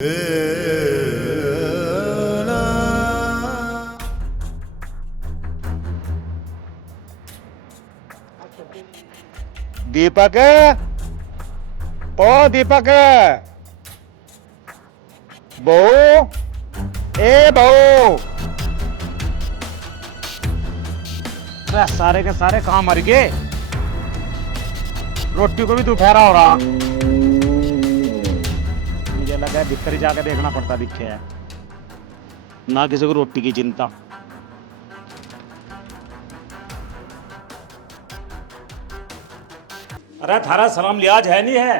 दीपक, ओ दीपक, बहू, ए बहू। सारे के सारे कहां मर गए? रोटी को भी दोपहरा हो रहा। मुझे लगा भीतर ही जाकर देखना पड़ता दिखे है, ना किसी को रोटी की चिंता। अरे थारा सलाम लिहाज है नहीं है?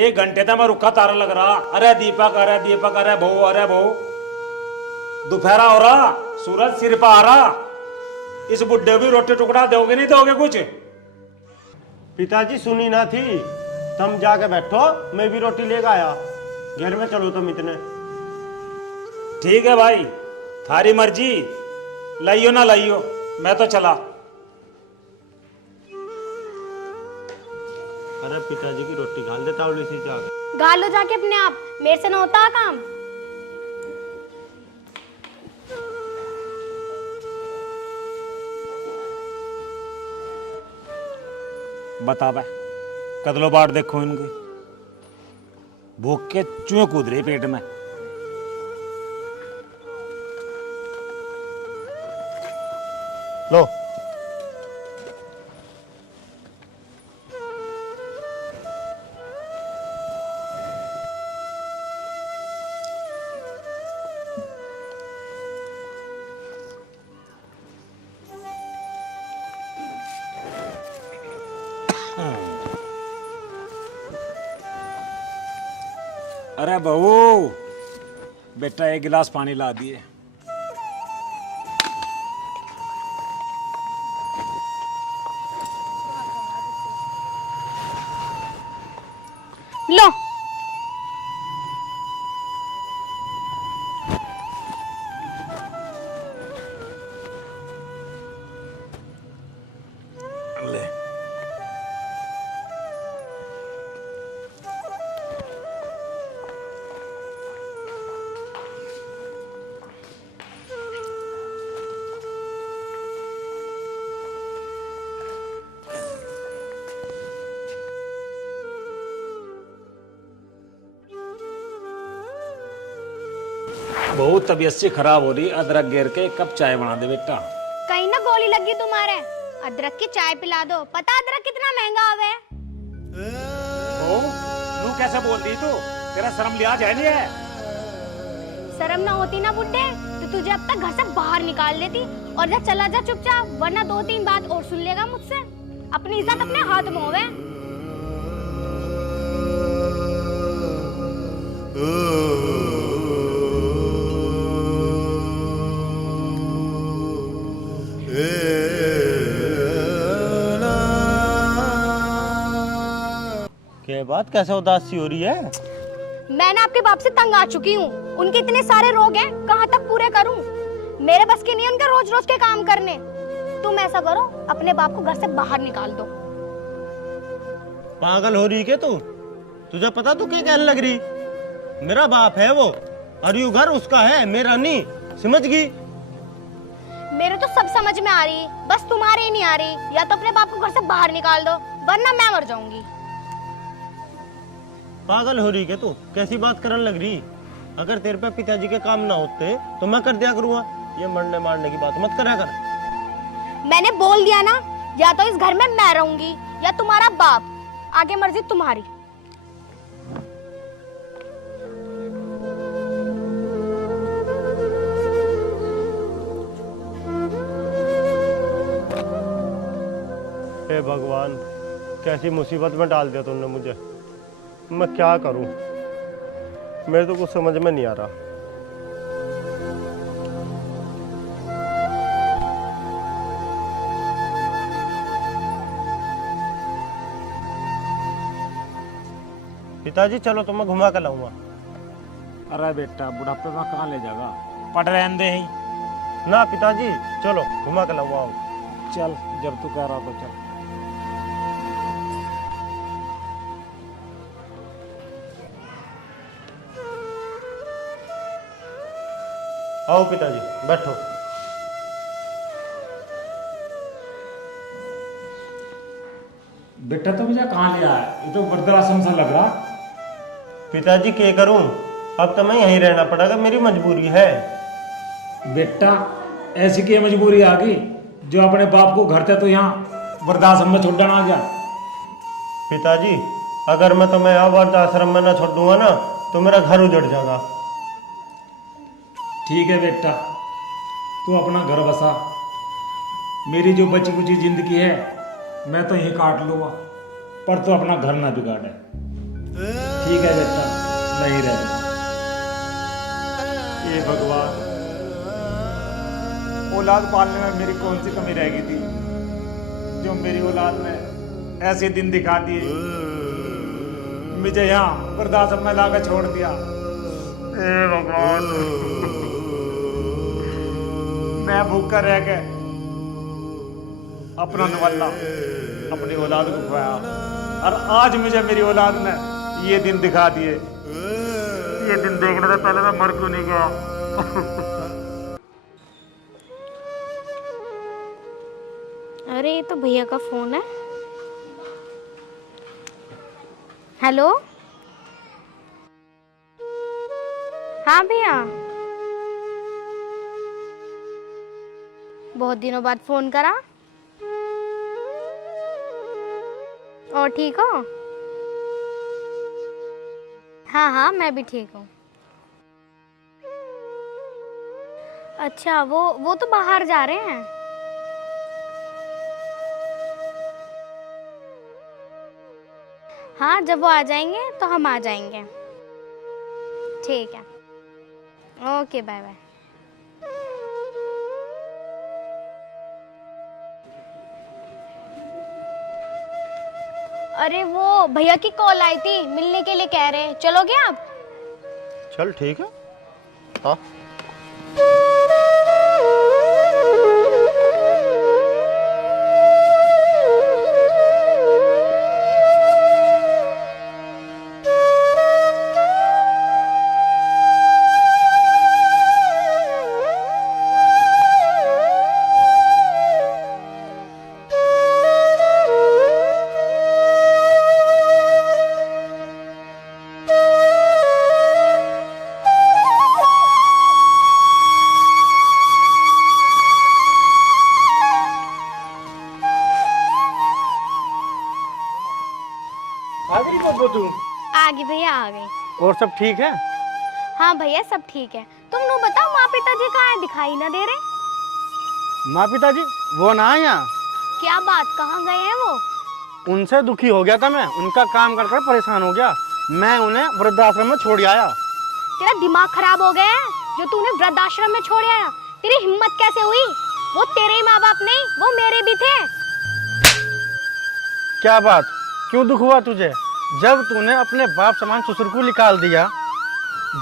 1 घंटे तक मैं रुका तारा लग रहा। अरे दीपक, अरे दीपक, अरे बहू, अरे बहू। दोपहरा हो रहा, सूरज सिर पर आ रहा। इस बुड्ढे भी रोटी टुकड़ा दोगे नहीं दोगे कुछ? पिताजी सुनी ना थी, तुम जाके बैठो, मैं भी रोटी लेकर आया। घर में चलो तुम इतने। ठीक है भाई, थारी मर्जी, लाइयो ना लाइयो, मैं तो चला। अरे पिताजी की रोटी गाल देता हूँ इसी जाकर। गाल लो जाके अपने आप, मेरे से ना होता काम। बता बे, कदलो बाट देखो इनकी, भूख के चूहे कूद रहे पेट में। लो अरे बहू, बेटा 1 गिलास पानी ला दिए। लो। ले। बहुत तबीयत सी खराब हो रही, अदरक गेर के 1 कप चाय बना दे बेटा। कहीं ना गोली लगी तुम्हारे, अदरक की चाय पिला दो। पता अदरक कितना महंगा आवे? ओ, तू कैसे बोल रही तू? तेरा शर्म लिहाज है नहीं है? शर्म ना होती ना बुड्ढे, तो तुझे अब तक घर से बाहर निकाल देती। और जा चला जा चुपचाप, वरना 2-3 बात और सुन लेगा मुझसे। अपनी इज्जत अपने हाथ में होवे। क्या बात, कैसे उदासी हो रही है? मैं ना आपके बाप से तंग आ चुकी हूँ। उनके इतने सारे रोग हैं, कहाँ तक पूरे करूँ? मेरे बस की नहीं है उनके रोज रोज के काम करने। तुम ऐसा करो, अपने बाप को घर से बाहर निकाल दो। पागल हो रही क्या तू? तुझे पता तू क्या कहने लग रही? मेरा बाप है वो, और यू घर उसका है, मेरा नहीं। समझ गई? मेरे तो सब समझ में आ रही, बस तुम्हारे ही नहीं आ रही। या तो अपने बाप को घर से बाहर निकाल दो, वरना मैं मर जाऊंगी। पागल हो रही क्या तू? कैसी बात करने लग रही? अगर तेरे पे पिताजी के काम ना होते तो मैं कर दिया करूँगा। ये मरने मारने की बात मत करा कर। मैंने बोल दिया ना, या तो इस घर में मैं रहूंगी या तुम्हारा बाप। आगे मर्जी तुम्हारी। हे भगवान, कैसी मुसीबत में डाल दिया तुमने मुझे। मैं क्या करूं? मेरे तो कुछ समझ में नहीं आ रहा। पिताजी चलो, तो मैं घुमा कर लाऊंगा। अरे बेटा, बुढ़ापे में कहाँ ले जाएगा? पढ़ रहने दे ही। ना पिताजी, चलो घुमा कर लाऊंगा। चल, जब तू कह रहा तो चल। आओ पिताजी बैठो। बेटा तो मुझे कहाँ ले आया, ये तो वृद्धाश्रम सा लग रहा। पिताजी क्या करूं, अब तो मैं यहीं रहना पड़ेगा, मेरी मजबूरी है। बेटा ऐसी की मजबूरी आ गई, जो अपने बाप को घर से तो यहाँ वृद्धाश्रम में छोड़ना आ गया। पिताजी अगर मैं तुम्हें यहाँ वृद्धाश्रम में ना छोड़ दूंगा ना तो मेरा घर उजड़ जाएगा। ठीक है बेटा, तू अपना घर बसा, मेरी जो बची कुची जिंदगी है मैं तो यही काट लूँगा, पर तू अपना घर ना बिगाड़े। ठीक है बेटा, नहीं रहे। ये भगवान, औलाद पालने में मेरी कौन सी कमी रह गई थी, जो मेरी औलाद ने ऐसे दिन दिखा दिए, मुझे यहाँ वृद्धाश्रम में लाकर छोड़ दिया। हे भगवान, मैं भूखा रह के अपना नवल्ला अपनी औलाद को खुआया, और आज मुझे मेरी औलाद ने ये दिन दिखा दिए। ये दिन देखने से पहले मैं मर क्यों नहीं गया। अरे ये तो भैया का फोन है। हेलो, हाँ भैया, बहुत दिनों बाद फोन करा। और ठीक हो? हाँ हाँ मैं भी ठीक हूँ। अच्छा, वो तो बाहर जा रहे हैं। हाँ, जब वो आ जाएंगे तो हम आ जाएंगे। ठीक है, ओके, बाय बाय। अरे वो भैया की कॉल आई थी, मिलने के लिए कह रहे हैं, चलोगे आप? चल ठीक है। हाँ तू आ गई भैया, आ गई। और सब ठीक है? हाँ भैया सब ठीक है। तुम नु बताओ, माँ पिताजी कहाँ है, दिखाई ना दे रहे? माँ पिताजी वो ना है यहाँ। क्या बात, कहाँ गए हैं वो? उनसे दुखी हो गया था मैं, उनका काम कर कर परेशान हो गया, मैं उन्हें वृद्धाश्रम में छोड़ आया। तेरा दिमाग खराब हो गया है, जो तूने वृद्धाश्रम में छोड़ आया? तेरी हिम्मत कैसे हुई? वो तेरे ही माँ बाप नहीं, वो मेरे भी थे। क्या बात, क्यों दुख हुआ तुझे? जब तूने अपने बाप समान ससुर को निकाल दिया,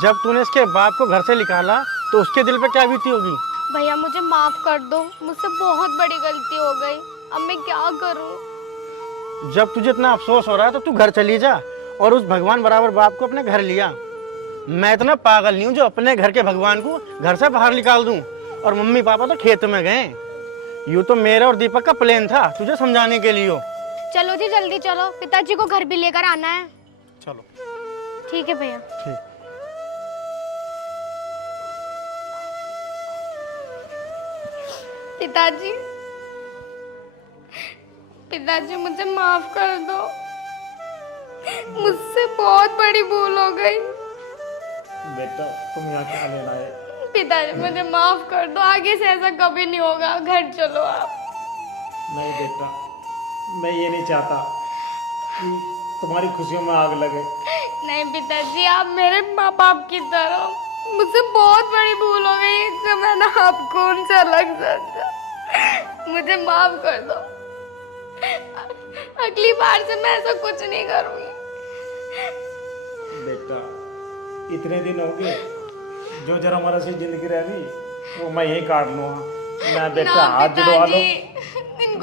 जब तूने इसके बाप को घर से निकाला तो उसके दिल पे क्या बीती होगी? भैया मुझे माफ कर दो, मुझसे बहुत बड़ी गलती हो गई, अब मैं क्या करूं? जब तुझे इतना अफसोस हो रहा है तो तू घर चली जा और उस भगवान बराबर बाप को अपने घर लिया। मैं इतना पागल नहीं हूँ जो अपने घर के भगवान को घर से बाहर निकाल दूं, और मम्मी पापा तो खेत में गए। यूँ तो मेरा और दीपक का प्लान था तुझे समझाने के लिए। चलो जी जल्दी चलो, पिताजी को घर भी लेकर आना है। चलो ठीक है भैया। ठीक। पिताजी, पिताजी मुझे माफ कर दो, मुझसे बहुत बड़ी भूल हो गई। बेटा तुम यहाँ क्या लेना है? पिताजी मुझे माफ कर दो, आगे से ऐसा कभी नहीं होगा, घर चलो आप। नहीं बेटा, मैं ये नहीं चाहता कि तुम्हारी खुशियों में आग लगे। नहीं पिताजी, आप मेरे माँ बाप की तरह, मुझसे बहुत बड़ी भूल हो गई कि मैंने आपको उनसे अलग समझा, मुझे माफ कर दो। अगली बार से मैं ऐसा कुछ नहीं करूँगी। बेटा इतने दिन हो गए, जो जरा हमारा सी जिंदगी रह गई वो मैं यही काट लूँगा। मैं बेटा हाथ जुड़वा लूँ,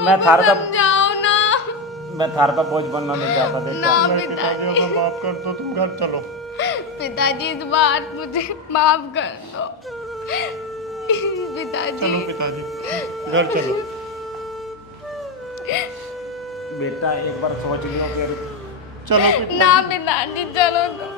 मैं थार का समझाओ ना। मैं थार का बोझ बनना नहीं चाहता बेटा। ना पिताजी, माफ कर दो, तुम घर चलो। पिताजी इस बार मुझे माफ कर दो। पिताजी चलो पिताजी, घर चलो। बेटा एक बार सोच लियो फिर। चलो पिताजी। ना पिताजी चलो तुम